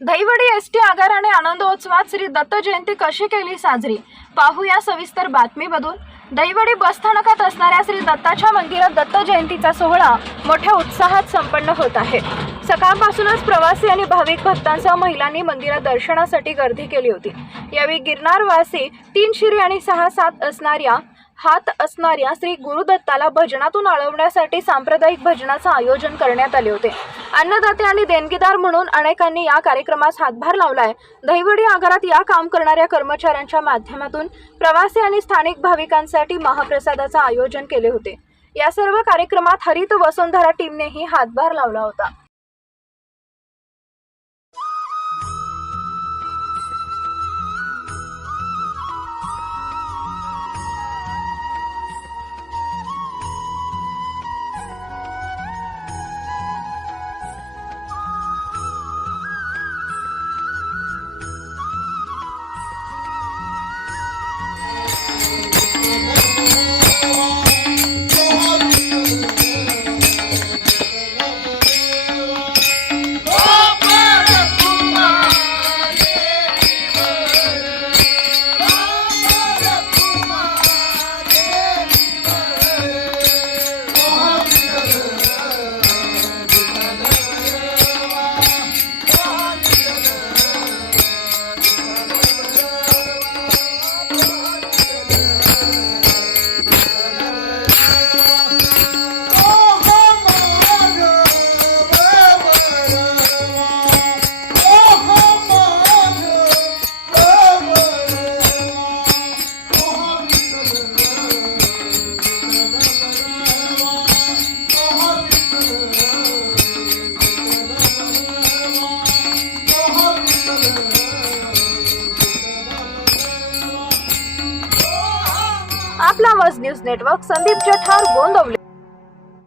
Dahiwadi S T आगाराने आनंदोत्सवात श्री दत्त जयंती कशी केली साजरी? पाहूया सविस्तर बातमीमधून दहिवडी बसस्थानकात असणाऱ्या श्री दत्ताच्या मंदिरात दत्त जयंतीचा सोहळा मोठ्या उत्साहात संपन्न होत आहे. सकाळपासूनच प्रवासी आणि भाविक भक्तांसह महिलांनी मंदिरात दर्शनासाठी गर्दी केली होती. यावेळी गिरनारवासी तीन शिरी आणि सहा सात असणाऱ्या हात असणाऱ्या श्री गुरुदत्ताला भजनातून अळवण्यासाठी सांप्रदायिक भजनाचं आयोजन करण्यात आले होते. अन्नदाते आणि देणगीदार म्हणून अनेकांनी या कार्यक्रमास हातभार लावलाय. दहिवडी आगारात या काम करणाऱ्या कर्मचाऱ्यांच्या माध्यमातून प्रवासी आणि स्थानिक भाविकांसाठी महाप्रसादाचं आयोजन केले होते. या सर्व कार्यक्रमात हरित वसुंधरा टीमनेही हातभार लावला होता. आपला वज न्यूज नेटवर्क संदीप जठार गोंदवले